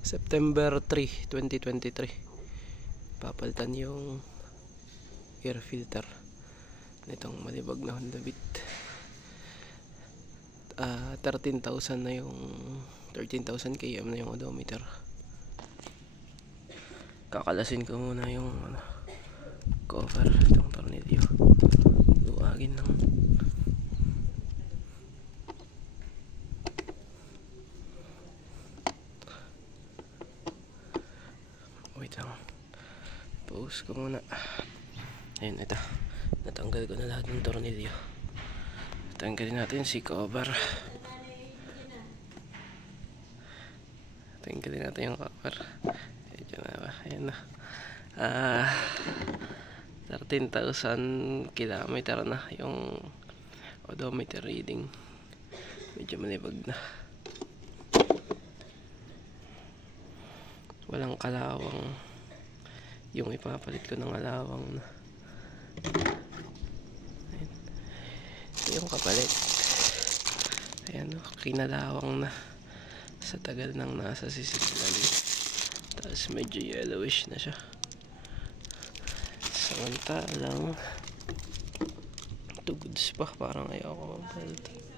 September 3, 2023. Papalitan yung air filter nitong malibag na Honda Beat. 13,000 na yung 13,000 km na yung odometer. Kakalasin ko muna yung cover itong tornilyo. Luwagin lang. Wait lang. Pause ko muna. Ayun, ito. Natanggal ko na lahat ng tornilyo. Tanggalin natin si cover. Tanggalin natin yung cover. Ayan na ba? Ayan na. 13,000 kilometer na yung odometer reading. Medyo malibag na. Walang kalawang. Yung ipapalit ko ng alawang na. Ayan. Yung kapalit. Ayan, kinalawang na sa tagal nang nasa sisignaling. Tapos medyo yellowish na siya. Samantalang 2 goods pa, parang ayaw ko mapalit.